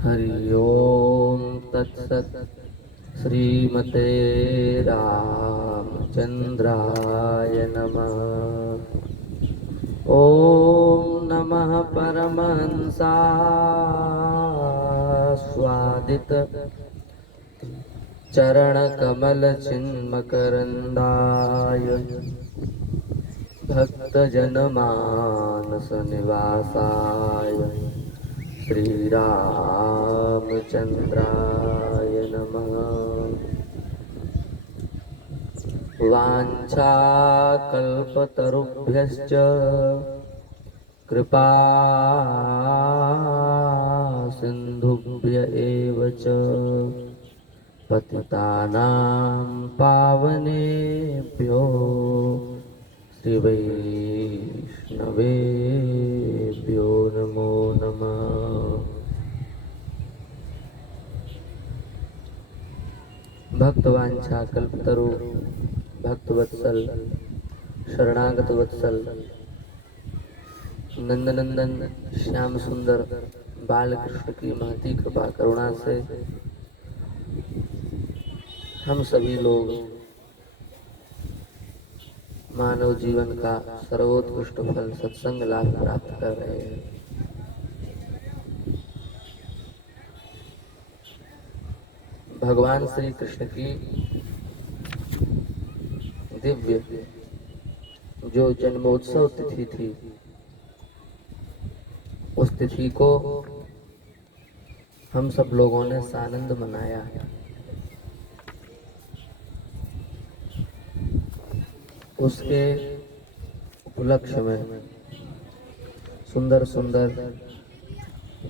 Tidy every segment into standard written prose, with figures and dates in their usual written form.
हरि ओम तत्सत्। श्रीमते रामचंद्राय नमः। ओम नमः परमहंसास्वादित चरणकमलचिन्मकरन्दाय भक्तजनमानसनिवासाय श्रीरामचन्द्राय नमः। वाञ्छाकल्पतरुभ्यश्च कृपा सिन्धुभ्य एव च पतितानां पावनेभ्यो श्रीवैष्णवेभ्यो नमो नमः। भक्तवांछा कल्पतरु भक्तवत्सल शरणागत वत्सल नंदनंदन श्याम सुंदर बालकृष्ण की महती कृपा करुणा से हम सभी लोग मानव जीवन का सर्वोत्कृष्ट फल सत्संग लाभ प्राप्त कर रहे हैं। भगवान श्री कृष्ण की दिव्य जो जन्मोत्सव तिथि थी, उस तिथि को हम सब लोगों ने सानंद मनाया। उसके उपलक्ष्य में सुंदर सुंदर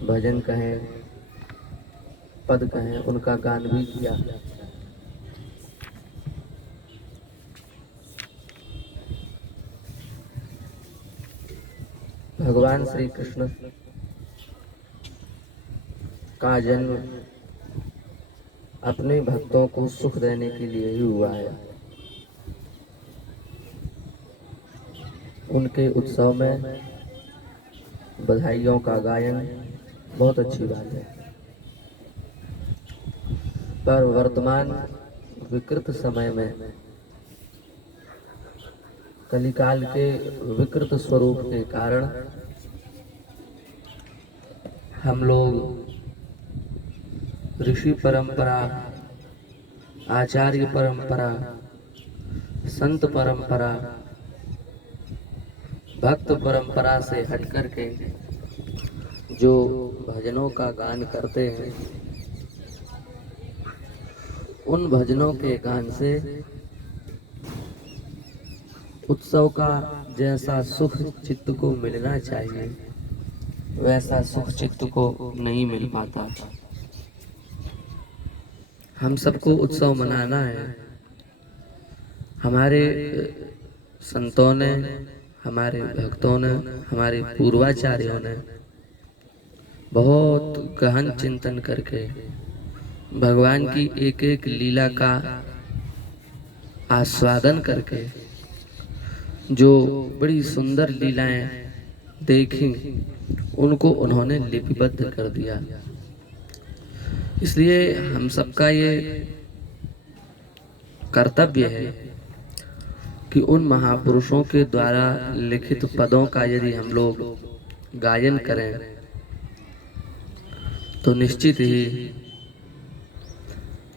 भजन कहें, पद कहें, उनका गान भी किया। भगवान श्री कृष्ण का जन्म अपने भक्तों को सुख देने के लिए ही हुआ है। उनके उत्सव में बधाइयों का गायन बहुत अच्छी बात है, पर वर्तमान विकृत समय में कलिकाल के विकृत स्वरूप के कारण हम लोग ऋषि परंपरा, आचार्य परंपरा, संत परंपरा, भक्त परंपरा से हट करके जो भजनों का गान करते हैं, उन भजनों के गान से उत्सव का जैसा सुख चित्त को मिलना चाहिए, वैसा सुख चित्त को नहीं मिल पाता। हम सबको उत्सव मनाना है। हमारे संतों ने, हमारे भक्तों ने, हमारे पूर्वाचार्यों ने बहुत गहन चिंतन करके भगवान की एक एक लीला का आस्वादन करके जो बड़ी सुंदर लीलाएं देखी, उनको उन्होंने लिपिबद्ध कर दिया। इसलिए हम सबका ये कर्तव्य है कि उन महापुरुषों के द्वारा लिखित पदों का यदि हम लोग गायन करें तो निश्चित ही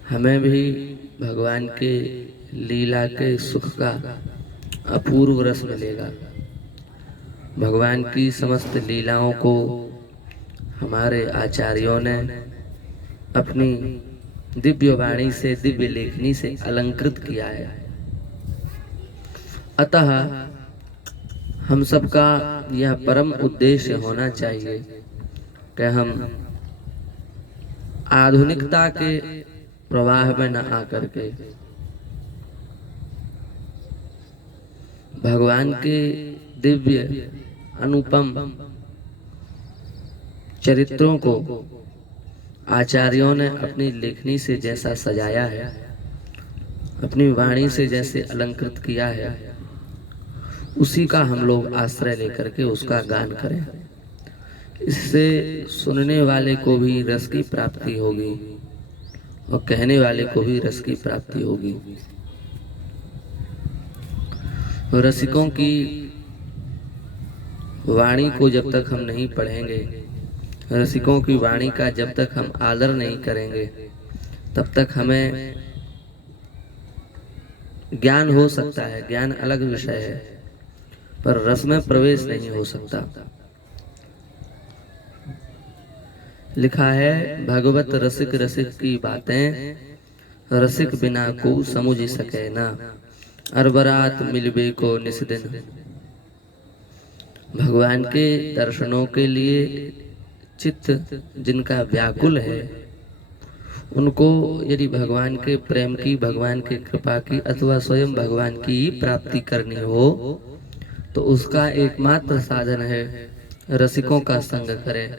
हमें भी भगवान के लीला के सुख का अपूर्व रस मिलेगा। भगवान की समस्त लीलाओं को हमारे आचार्यों ने अपनी दिव्य वाणी से, दिव्य लेखनी से अलंकृत किया है। अतः हम सबका यह परम उद्देश्य होना चाहिए कि हम आधुनिकता के प्रवाह में न आकर के भगवान के दिव्य अनुपम चरित्रों को आचार्यों ने अपनी लेखनी से जैसा सजाया है, अपनी वाणी से जैसे अलंकृत किया है, उसी का हम लोग आश्रय लेकर के उसका गान करें। इससे सुनने वाले को भी रस की प्राप्ति होगी और कहने वाले को भी रस की प्राप्ति होगी। रसिकों की वाणी को जब तक हम नहीं पढ़ेंगे, रसिकों की वाणी का जब तक हम आदर नहीं करेंगे, तब तक हमें ज्ञान हो सकता है, ज्ञान अलग विषय है, पर रस में प्रवेश नहीं हो सकता। लिखा है, भगवत रसिक रसिक की बातें, रसिक बिना को समझ सके ना, अरबरात मिलबे को निस्दिन। भगवान के दर्शनों के लिए चित्त जिनका व्याकुल है, उनको यदि भगवान के प्रेम की, भगवान के कृपा की अथवा स्वयं भगवान की प्राप्ति करनी हो, तो उसका एकमात्र साधन है रसिकों का संग करें।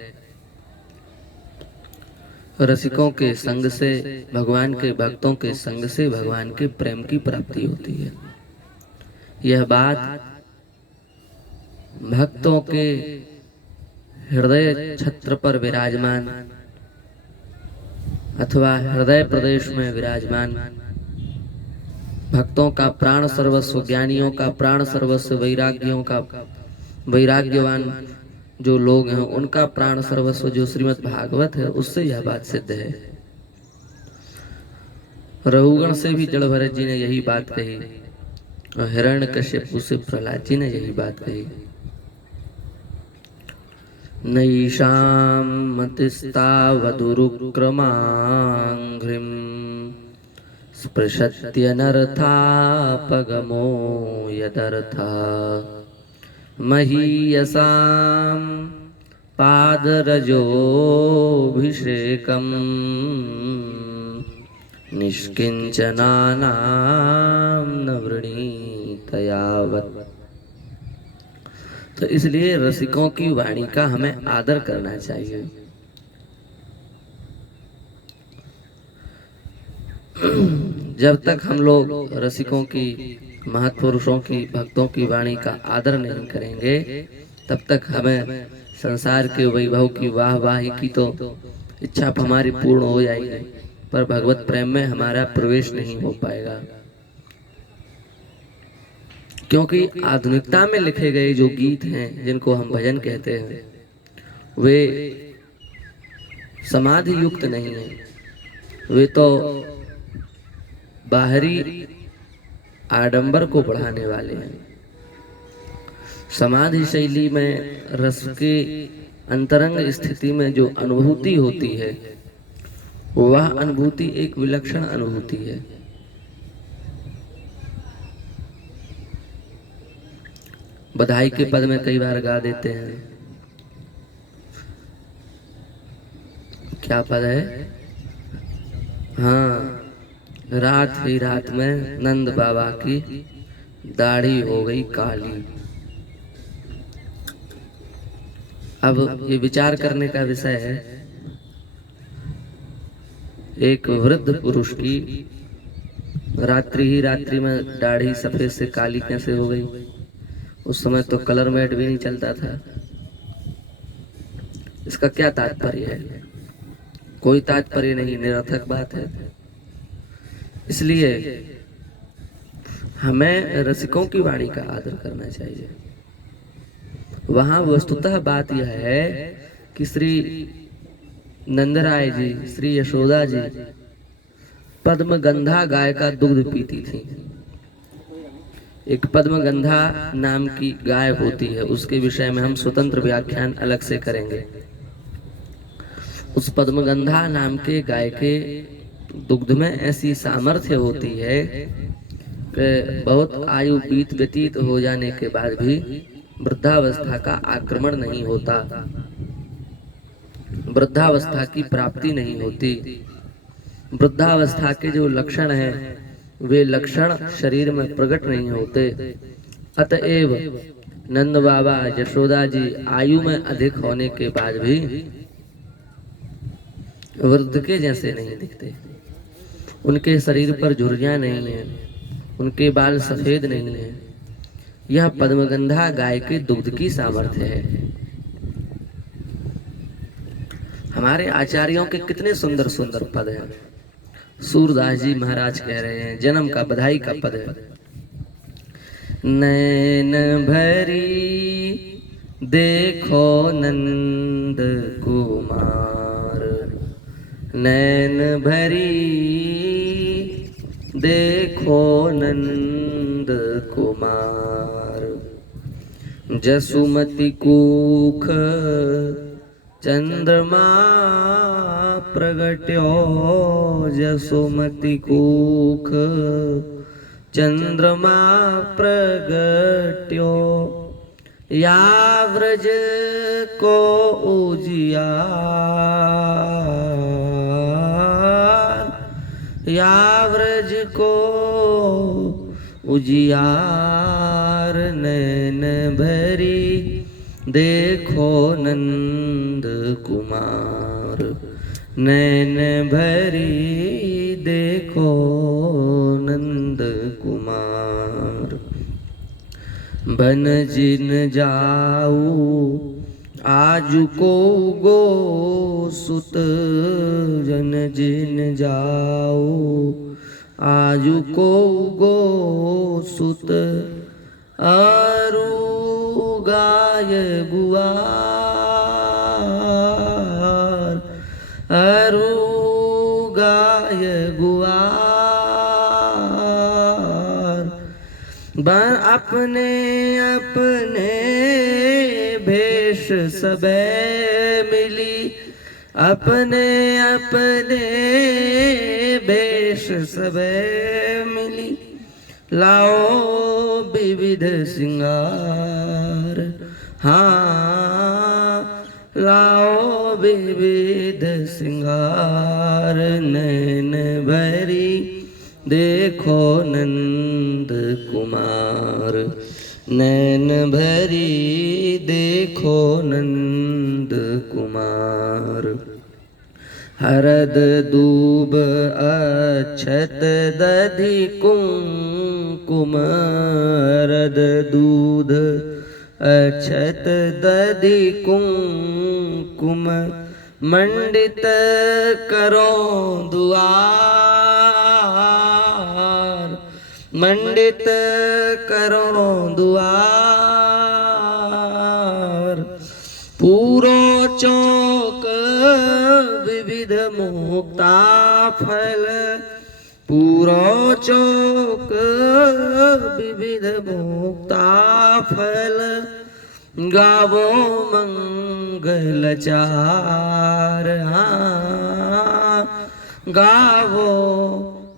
रसिकों के संग से, भगवान के भक्तों के संग से भगवान के प्रेम की प्राप्ति होती है। यह बात भक्तों के हृदय छत्र पर विराजमान अथवा हृदय प्रदेश में विराजमान भक्तों का प्राण सर्वस्व, ज्ञानियों का प्राण सर्वस्व, वैराग्यों का, वैराग्यवान जो लोग हैं उनका प्राण सर्वस्व जो श्रीमद् भागवत है, उससे यह बात सिद्ध है। रघुगण से भी जड़ भरत जी ने यही बात कही और हिरण्यकश्यप से प्रहलाद जी ने यही बात कही। नैषां मतिस्तावदुरुक्रमाङ्घ्रिं स्पृशत्यनर्थापगमो यदर्था महीयसां पादरजोऽभिषेकं निष्किञ्चनानां न वृणीत यावत्। तो इसलिए रसिकों की वाणी का हमें आदर करना चाहिए। जब तक हम लोग रसिकों की, महत्पुरुषों की, भक्तों की वाणी का आदर नहीं करेंगे, तब तक हमें संसार के वैभव की वाहवाही की तो इच्छा हमारी पूर्ण हो जाएगी, पर भगवत प्रेम में हमारा प्रवेश नहीं हो पाएगा। क्योंकि आधुनिकता में लिखे गए जो गीत हैं, जिनको हम भजन कहते हैं, वे समाधि युक्त नहीं है। वे तो बाहरी आडंबर को बढ़ाने वाले हैं। समाधि शैली में रस के अंतरंग स्थिति में जो अनुभूति होती है, वह अनुभूति एक विलक्षण अनुभूति है। बधाई के पद में कई बार गा देते हैं, क्या पद है? हाँ, रात ही रात में नंद बाबा की दाढ़ी हो गई काली। अब ये विचार करने का विषय है, एक वृद्ध पुरुष की रात्रि ही रात्रि में दाढ़ी सफेद से काली कैसे हो गई? उस समय तो कलर मेट भी नहीं चलता था। इसका क्या तात्पर्य है? कोई तात्पर्य नहीं, निरर्थक बात है। इसलिए हमें रसिकों की वाणी का आदर करना चाहिए। वहां वस्तुतः बात यह है कि श्री नंदराय जी, श्री यशोदा जी पद्मगंधा गाय का दुग्ध पीती थी। एक पद्मगंधा नाम की गाय होती है, उसके विषय में हम स्वतंत्र व्याख्यान अलग से करेंगे। उस पद्मगंधा नाम के गाय के दुग्ध में ऐसी सामर्थ्य होती है कि बहुत आयु व्यतीत हो जाने के बाद भी वृद्धावस्था का आक्रमण नहीं होता, वृद्धावस्था की प्राप्ति नहीं होती। वृद्धावस्था के जो लक्षण हैं, वे लक्षण शरीर में प्रकट नहीं होते। अतएव नंद बाबा, यशोदा जी आयु में अधिक होने के बाद भी वृद्ध के जैसे नहीं दिखते। उनके शरीर पर झुर्रियां नहीं है, उनके बाल सफेद नहीं है। यह पद्मगंधा गाय के दुग्ध की सामर्थ्य है। हमारे आचार्यों के कितने सुंदर सुंदर पद हैं। सूरदास जी महाराज कह रहे हैं, जन्म का बधाई का पद है। नैन भरी देखो नंद कुमार, नैन भरी देखो नंद कुमार। जसुमति कुख चंद्रमा प्रगट्यो, जसुमति कुख चंद्रमा प्रगट्यो। या व्रज को उजियार, या व्रज को उजियार। नैन भरी देखो नंद कुमार, नैन भरी देखो नंद कुमार। बन जिन जाऊ आजु को गो सुत, जन जिन जाऊ आजु को गो सुत। अरु गाय गुआर, अरु गाय गुआर। अपने अपने भेष सबे मिली, अपने अपने भेष सबे मिली। लाओ विविध सिंगार, हाँ लाओ विविध सिंगार। नैन भरी देखो नंद कुमार, नैन भरी देखो नंद कुमार। हरद दूब अक्षत दधि कुंकुम, हरद दूध अक्षत दधि कुंकुम। मंडित करो दुआर, मंडित करो दुआर। पूरो चौक विविध मुक्ता फल, पूरो चौक विविध मुक्ता फल। गावो मंगलचार, हाँ गावो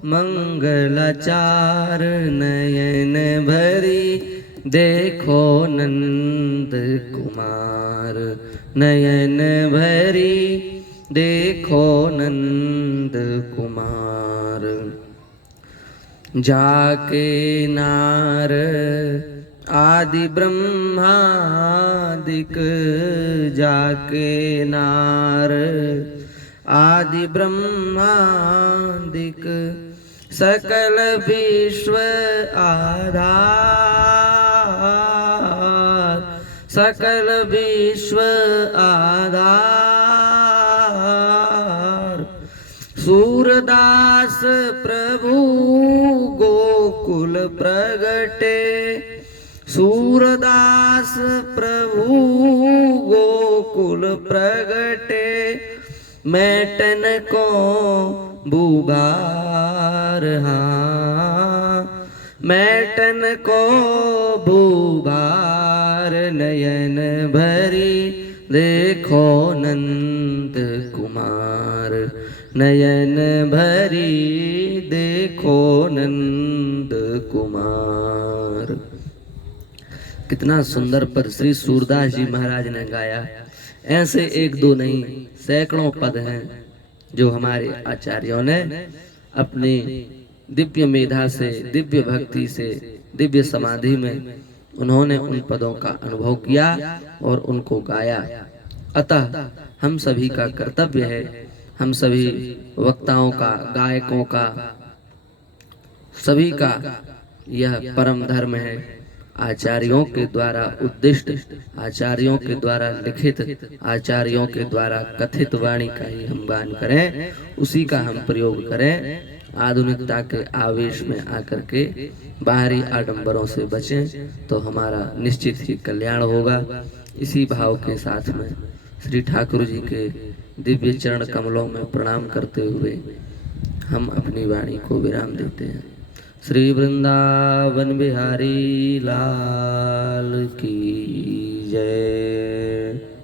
मंगलचार। नयन भरी देखो नंद कुमार, नयन भरी देखो नंद कुमार। जाके नार आदि ब्रह्मादिक, जाके नार आदि ब्रह्मादिक। सकल विश्व आधार, सकल विश्व आधार। सूरदास प्रभु गोकुल प्रगटे, सूरदास प्रभु गोकुल प्रगटे। मैटन को भूभार, हाँ मैटन को भूभार। नयन भरी देखो नंद कुमार, नयन भरी देखो नंद कुमार। कितना सुंदर पद श्री सूरदास जी महाराज ने गाया। ऐसे एक दो नहीं, सैकड़ों पद हैं जो हमारे आचार्यों ने अपनी दिव्य मेधा से, दिव्य भक्ति से, दिव्य समाधि में उन्होंने उन पदों का अनुभव किया और उनको गाया। अतः हम सभी का कर्तव्य है, हम सभी वक्ताओं का, गायकों का, सभी का यह परम धर्म है आचार्यों के द्वारा उद्दिष्ट, आचार्यों के द्वारा लिखित, आचार्यों के द्वारा कथित वाणी का ही हम गान करें, उसी का हम प्रयोग करें। आधुनिकता के आवेश में आकर के बाहरी आडंबरों से बचें तो हमारा निश्चित ही कल्याण होगा। इसी भाव के साथ में श्री ठाकुर जी के दिव्य चरण कमलों में प्रणाम करते हुए हम अपनी वाणी को विराम देते हैं। श्री वृंदावन बिहारी लाल की जय।